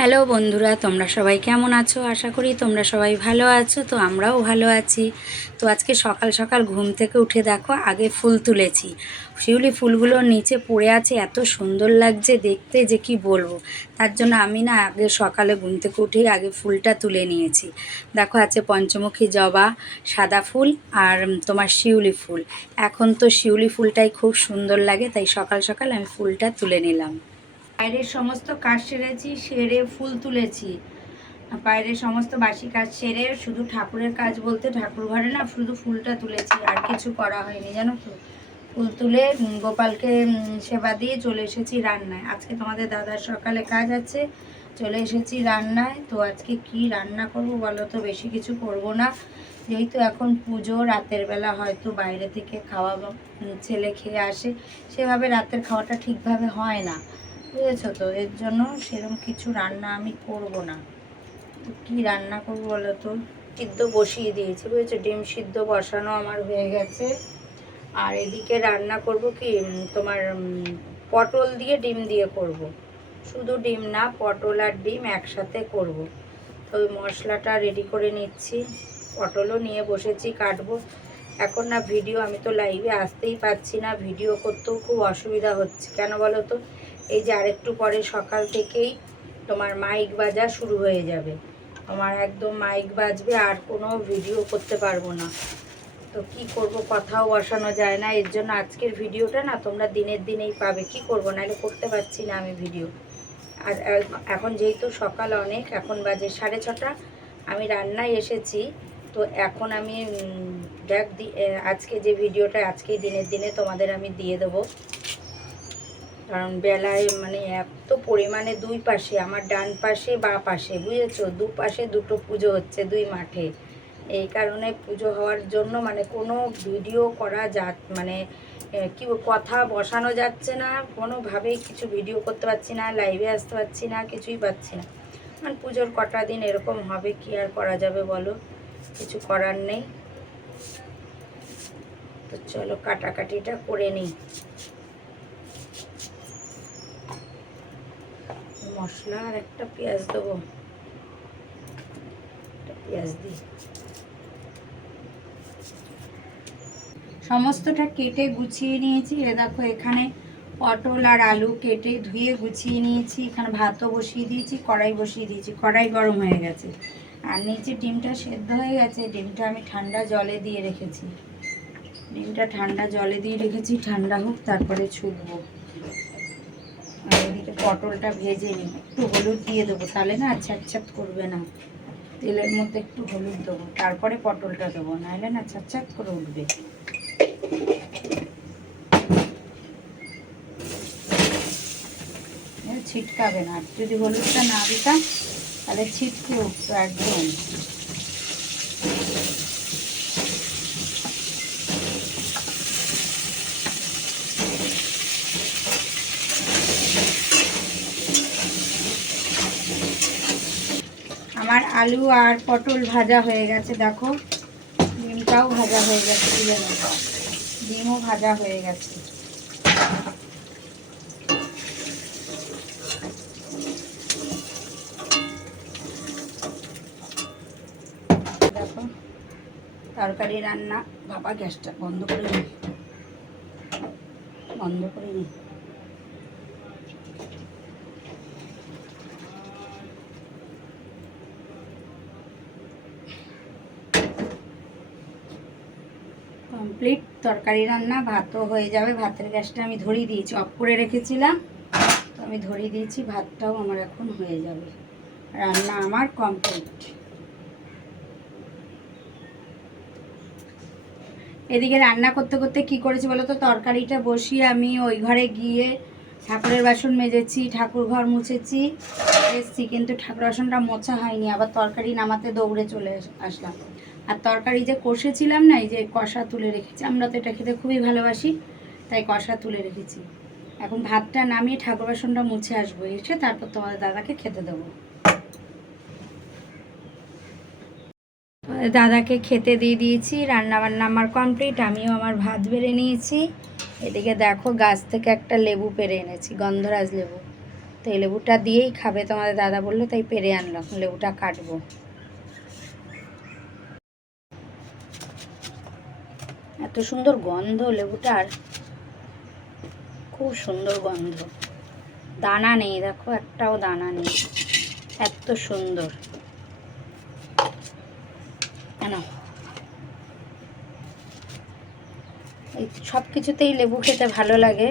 Hello বন্ধুরা, তোমরা সবাই কেমন আছো? আশা করি তোমরা সবাই ভালো আছো, তো আমরাও ভালো আছি। তো আজকে সকাল সকাল ঘুম থেকে উঠে দেখো, আগে ফুল তুলেছি। শিউলি ফুলগুলোর নিচে পড়ে আছে, এত সুন্দর লাগছে দেখতে যে কি বলব। তার জন্য আমি না আগে সকালে ঘুম থেকে উঠে আগে ফুলটা তুলে নিয়েছি। দেখো, আছে পঞ্চমুখী জবা, সাদা ফুল আর তোমার শিউলি ফুল। এখন তো শিউলি ফুলটাই খুব সুন্দর লাগে, তাই সকাল সকাল আমি ফুলটা তুলে নিলাম। বাইরের সমস্ত কাজ সেরেছি, সেরে ফুল তুলেছি। বাইরের সমস্ত বাসি কাজ সেরে শুধু ঠাকুরের কাজ বলতে ঠাকুর ঘরে না, শুধু ফুলটা তুলেছি, আর কিছু করা হয়নি, জানো তো। ফুল তুলে গোপালকে সেবা দিয়ে চলে এসেছি রান্নায়। আজকে তোমাদের দাদার সকালে কাজ আছে, চলে এসেছি রান্নায়। তো আজকে কি রান্না করব বলো তো, বেশি কিছু করব না। যেহেতু এখন পুজো, রাতের বেলা হয়তো বাইরে থেকে খাওয়া ছেলে খেয়ে আসে, সেভাবে রাতের খাওয়াটা ঠিকভাবে হয় না। বুঝেছ তো? এর জন্য সেরকম কিছু রান্না আমি করব না। তো কী রান্না করব বলো তো? সিদ্ধ বসিয়ে দিয়েছি, বুঝেছ? ডিম সিদ্ধ বসানো আমার হয়ে গেছে। আর এদিকে রান্না করব কি তোমার পটল দিয়ে ডিম দিয়ে করব। শুধু ডিম না, পটল আর ডিম একসাথে করব। তো ওই মশলাটা রেডি করে নিচ্ছি। পটলও নিয়ে বসেছি কাটবো। এখন না ভিডিও আমি তো লাইভে আসতেই পাচ্ছি না। ভিডিও করতেও খুব অসুবিধা হচ্ছে। কেন বলো তো? এই যে আরেকটু পরে সকাল থেকেই তোমার মাইক বাজা শুরু হয়ে যাবে। আমার একদম মাইক বাজবে, আর কোনো ভিডিও করতে পারব না। তো কি করব, কথাও বসানো যায় না। এর জন্য আজকের ভিডিওটা না তোমরা দিনের দিনেই পাবে। কি করব, নাহলে করতে পারছি না আমি ভিডিও। আর এখন যেহেতু সকাল অনেক, এখন বাজে সাড়ে ছটা, আমি রান্নায় এসেছি। তো এখন আমি দেখ আজকে যে ভিডিওটা, আজকেই দিনের দিনে তোমাদের আমি দিয়ে দেবো। কারণ বেলায় মানে এত পরিমাণে দুই পাশে, আমার ডান পাশে, বা পাশে, বুঝেছ? দু পাশে দুটো পুজো হচ্ছে দুই মাঠে। এই কারণে পুজো হওয়ার জন্য মানে কোনো ভিডিও করা যা মানে কি কথা বসানো যাচ্ছে না। কোনোভাবেই কিছু ভিডিও করতে পারছি না, লাইভে আসতে পারছি না, কিছুই পাচ্ছি না। মানে পুজোর কটা দিন এরকম হবে, কি আর করা যাবে বলো? কিছু করার নেই। তো চলো, কাটাকাটিটা করে নিই। মশলা আর একটা পেঁয়াজ দেবো। পেঁয়াজ দিই। সমস্তটা কেটে গুছিয়ে নিয়েছি। এ দেখো, এখানে পটল আর আলু কেটে ধুয়ে গুছিয়ে নিয়েছি। এখানে ভাতও বসিয়ে দিয়েছি, কড়াই বসিয়ে দিয়েছি। কড়াই গরম হয়ে গেছে। আর নিচে ডিমটা সেদ্ধ হয়ে গেছে। ডিমটা আমি ঠান্ডা জলে দিয়ে রেখেছি। ডিমটা ঠান্ডা জলে দিয়ে রেখেছি। ঠান্ডা হোক, তারপরে ছুটবো। আর এদিকে পটলটা ভেজে নিই। একটু হলুদ দিয়ে দেবো, তাহলে না ছ্যাঁত করবে না। তেলের মধ্যে একটু হলুদ দেবো, তারপরে পটলটা দেবো, নাহলে না ছ্যাঁত করে উঠবে। ছিটকাবে না যদি হলুদটা না দিতাম, তাহলে ছিটকে উঠতো একদম আমার আলু আর পটল ভাজা হয়ে গেছে, দেখো। ডিমটাও ভাজা হয়ে গেছে ডিমও ভাজা হয়ে গেছে। দেখো, তরকারি রান্না। বাবা গ্যাসটা বন্ধ করে নি। বন্ধ করে নি। কমপ্লিট তরকারি, রান্না, ভাতও হয়ে যাবে। ভাতের গ্যাসটা আমি ধরিয়ে দিয়েছি, অফ করে রেখেছিলাম। তো আমি ধরিয়ে দিয়েছি, ভাতটাও আমার এখন হয়ে যাবে। রান্না আমার কমপ্লিট এদিকে রান্না করতে করতে কি করেছি বলো তো? তরকারিটা বসিয়ে আমি ওই ঘরে গিয়ে ঠাকুরের বাসন মেজেছি, ঠাকুর ঘর মুছেছি। এসছি কিন্তু ঠাকুর বাসনটা মোছা হয়নি, আবার তরকারি নামাতে দৌড়ে চলে আসলাম। আর তরকারি যে কষেছিলাম না, এই যে কষা তুলে রেখেছি, আমরা তো এটা খেতে খুবই ভালোবাসি, তাই কষা তুলে রেখেছি। এখন ভাতটা নামিয়ে ঠাকুর বাসনটা মুছে আসব, এসে তারপর তোমাদের দাদাকে খেতে দেবো। দাদাকে খেতে দিয়ে দিয়েছি রান্না বান্না আমার কমপ্লিট, আমিও আমার ভাত বেড়ে নিয়েছি। এদিকে দেখো গাছ থেকে একটা লেবু পেরে এনেছি, গন্ধরাজ লেবু। তো এই লেবুটা দিয়েই খাবে, তোমাদের দাদা বলল, তাই পেরে আনলাম, লেবুটা কাটবো। এত সুন্দর গন্ধ লেবুটার। খুব সুন্দর গন্ধ। দানা নেই দেখো একটাও দানা নেই। এত সুন্দর। কেন? এই সব কিছুতেই লেবু খেতে ভালো লাগে।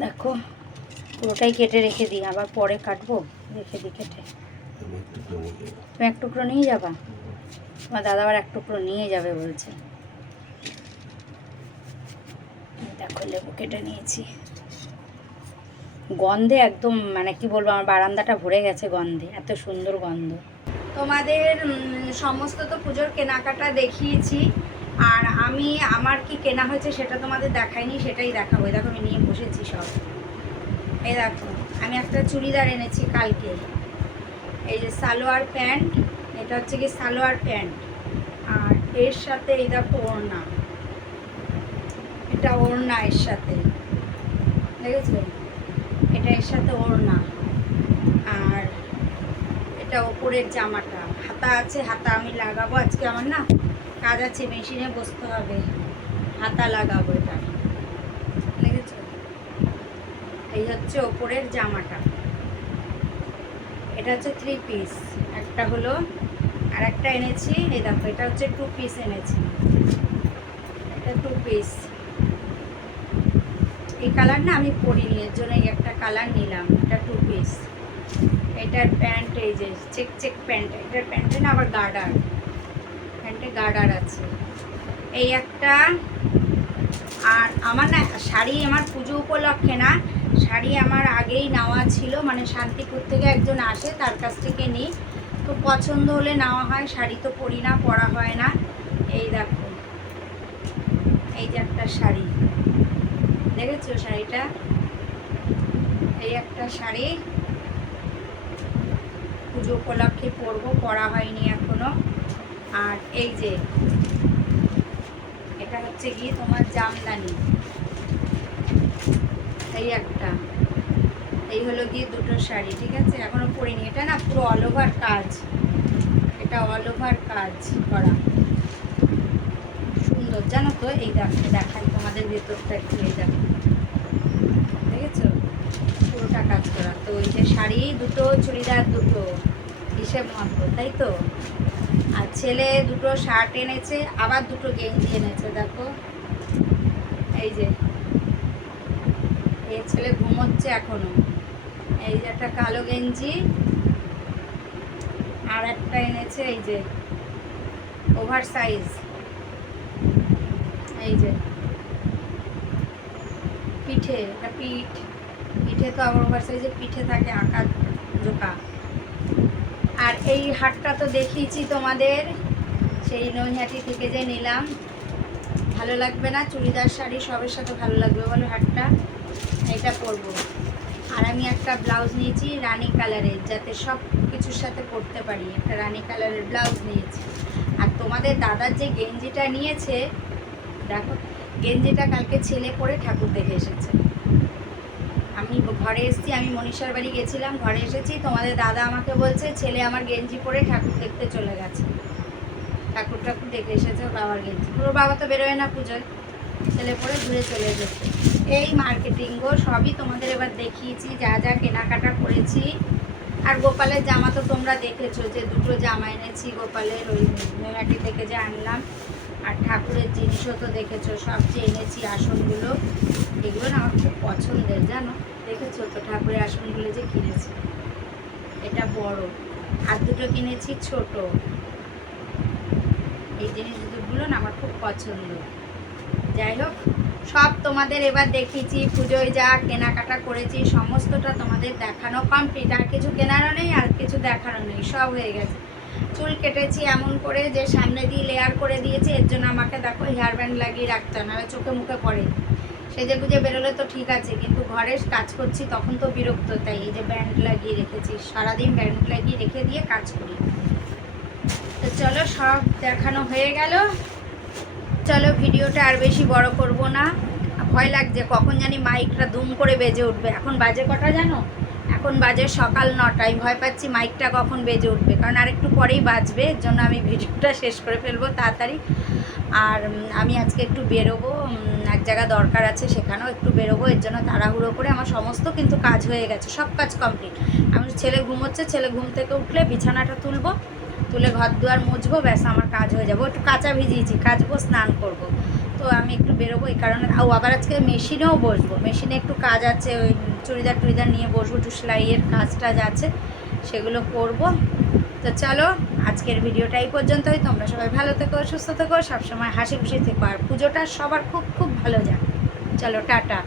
দেখো পুরোটাই কেটে রেখে দিই। আবার পরে কাটবো। রেখে দিই কেটে। তুমি এক টুকরো নিয়ে যাবা? তোমার দাদা আবার এক টুকরো নিয়ে যাবে বলছে দেখো লেবু কেটে নিয়েছি। গন্ধে একদম মানে কি বলব, আমার বারান্দাটা ভরে গেছে গন্ধে, এত সুন্দর গন্ধ। তোমাদের সমস্ত তো পুজোর কেনাকাটা দেখিয়েছি, আর আমি, আমার কি কেনা হয়েছে সেটা তোমাদের দেখাইনি, সেটাই দেখাবো। দেখো, আমি নিয়ে বসেছি সব। এই দেখো, আমি একটা চুড়িদার এনেছি কালকে। এই যে সালোয়ার প্যান্ট, এটা হচ্ছে কি সালোয়ার প্যান্ট। আর এর সাথে এই দেখো ওড়না। এটা ওড়না এর সাথে। দেখেছ? এটা এর সাথে ওড়না। আর এটা ওপরের জামাটা। হাতা আছে, হাতা আমি লাগাবো আজকে আমার না। কাজ আছে, মেশিনে বসতে হবে। হাতা লাগাবো এটা। দেখেছ? এই হচ্ছে ওপরের জামাটা। এটা হচ্ছে থ্রি পিস একটা হলো আর একটা এনেছি। এই দেখো, এটা হচ্ছে টু পিস এনেছি। এটা টু পিস এই কালার না আমি পরিনি, এর জন্য এই একটা কালার নিলাম এটা টু পিস এটার প্যান্ট এই যে, চেক চেক প্যান্ট, এটার প্যান্টে না আবার গার্ডার, প্যান্টে গার্ডার আছে। এই একটা, আর আমার না শাড়ি আমার পুজো উপলক্ষে না, শাড়ি আমার আগেই নেওয়া ছিল মানে শান্তিপুর থেকে একজন আসে, তার কাছ থেকে নিই। তো পছন্দ হলে নেওয়া হয়, শাড়ি তো পরি না, পরা হয় না। এই দেখো, এই যে একটা শাড়ি। দেখেছ শাড়িটা? এই একটা শাড়ি। পুজো উপলক্ষে পরবো, পরা হয়নি এখনও। আর এই যে, এটা হচ্ছে গিয়ে তোমার জামদানি। এই একটা। এই হলো গিয়ে দুটো শাড়ি, ঠিক আছে? এখনও পরিনি। এটা না পুরো অল ওভার কাজ। এটা অল ওভার কাজ করা। সুন্দর। জানো তো, এই দেখো, দেখাই তোমাদের ভেতরটা একটু, এই দেখো। দেখেছ? পুরোটা কাজ করা। তো ওই যে শাড়ি, দুটো, চুড়িদার, দুটো, হিসেব মতো তাই তো? আর ছেলে দুটো শার্ট এনেছে, আবার দুটো গেঞ্জি এনেছে, দেখো। এই যে, এই ছেলে ঘুমোচ্ছে এখনও। এই যে একটা কালো গেঞ্জি, আর একটা এনেছে, এই যে ওভার সাইজ এই যে, পিঠে, এটা পিঠ। পিঠে তো আবার ওভার পিঠে থাকে আঁকা জোকা। আর এই হাটটা তো দেখিয়েছি তোমাদের, সেই নৈহাটি থেকে যে নিলাম। ভালো লাগবে না? চুড়িদার শাড়ি সবের সাথে ভালো লাগবে বলো হাটটা। এটা পরবো। আর আমি একটা ব্লাউজ নিয়েছি রানি কালারের, যাতে সব কিছুর সাথে পরতে পারি। একটা রানী কালারের ব্লাউজ নিয়েছি। আর তোমাদের দাদার যে গেঞ্জিটা নিয়েছে দেখো, গেঞ্জিটা কালকে ছেলে পরে ঠাকুর দেখে এসেছে। আমি ঘরে এসেছি, আমি মনীষার বাড়ি গেছিলাম, ঘরে এসেছি, তোমাদের দাদা আমাকে বলছে, ছেলে আমার গেঞ্জি পরে ঠাকুর দেখতে চলে গেছে। ঠাকুর ঠাকুর দেখে এসেছে বাবার গেঞ্জি পুরো। বাবা তো বেরোয় না পুজোয়, ছেলে পরে ঘুরে চলে গেছে এই মার্কেটিং গো, সবই তোমাদের এবার দেখিয়েছি, যা যা কেনাকাটা করেছি। আর গোপালের জামা তো তোমরা দেখেছ, যে দুটো জামা এনেছি গোপালের ওই নৈহাটি থেকে যে আনলাম। আর ঠাকুরের জিনিসও তো দেখেছ, সব যে এনেছি আসনগুলো। এগুলো না আমার খুব পছন্দের, জানো? দেখেছ তো ঠাকুরের আসনগুলো যে কিনেছি? এটা বড়। আর দুটো কিনেছি ছোট। এই জিনিস দুটোগুলো না, আমার খুব পছন্দ। যাই হোক, সব তোমাদের এবার দেখিয়েছি, পুজোয় যা কেনাকাটা করেছি, সমস্তটা তোমাদের দেখানো কমপ্লিট আর কিছু কেনারও নেই, আর কিছু দেখানো নেই, সব হয়ে গেছে। চুল কেটেছি এমন করে যে সামনে দিয়ে লেয়ার করে দিয়েছি, এর জন্য আমাকে দেখো হেয়ার ব্যান্ড লাগিয়ে রাখতে হয় চোখে মুখে পড়ে। সেজে গুজে বেরোলে তো ঠিক আছে, কিন্তু ঘরে কাজ করছি তখন তো বিরক্ত, তাই এই যে ব্যান্ড লাগিয়ে রেখেছি, সারাদিন ব্যান্ড লাগিয়ে রেখে দিয়ে কাজ করি। তো চলো সব দেখানো হয়ে গেল। চলো ভিডিওটা আর বেশি বড় করব না। ভয় লাগছে কখন জানি মাইকটা দুম করে বেজে উঠবে। এখন বাজে কটা জানো? এখন বাজে সকাল নটায়। ভয় পাচ্ছি মাইকটা কখন বেজে উঠবে। কারণ আরেকটু পরেই বাজবে, এর জন্য আমি ভিডিওটা শেষ করে ফেলব তাড়াতাড়ি। আর আমি আজকে একটু বেরোবো এক জায়গা দরকার আছে সেখানেও একটু বেরোবো, এর জন্য তাড়াহুড়ো করে আমার সমস্ত কিন্তু কাজ হয়ে গেছে, সব কাজ কমপ্লিট আমি ছেলে ঘুমোচ্ছে, ছেলে ঘুম থেকে উঠলে বিছানাটা তুলবো, তুলে ঘর দুয়ার মুছবো, ব্যাস আমার কাজ হয়ে যাব। একটু কাঁচা ভিজিয়েছি, কাচবো, স্নান করব। তো আমি একটু বেরোবো এই কারণে আবার আজকে মেশিনেও বসবো। মেশিনে একটু কাজ আছে, ওই চুড়িদার টুড়িদার নিয়ে বসবো, একটু সেলাইয়ের কাজ টাজ আছে, সেগুলো করব। তো চলো, আজকের ভিডিওটা এই পর্যন্তই। তোমরা সবাই ভালো থেকো, সুস্থ থেকো, সবসময় হাসি খুশি থেকো। আর পুজোটা সবার খুব খুব ভালো যাক। চলো, টাটা।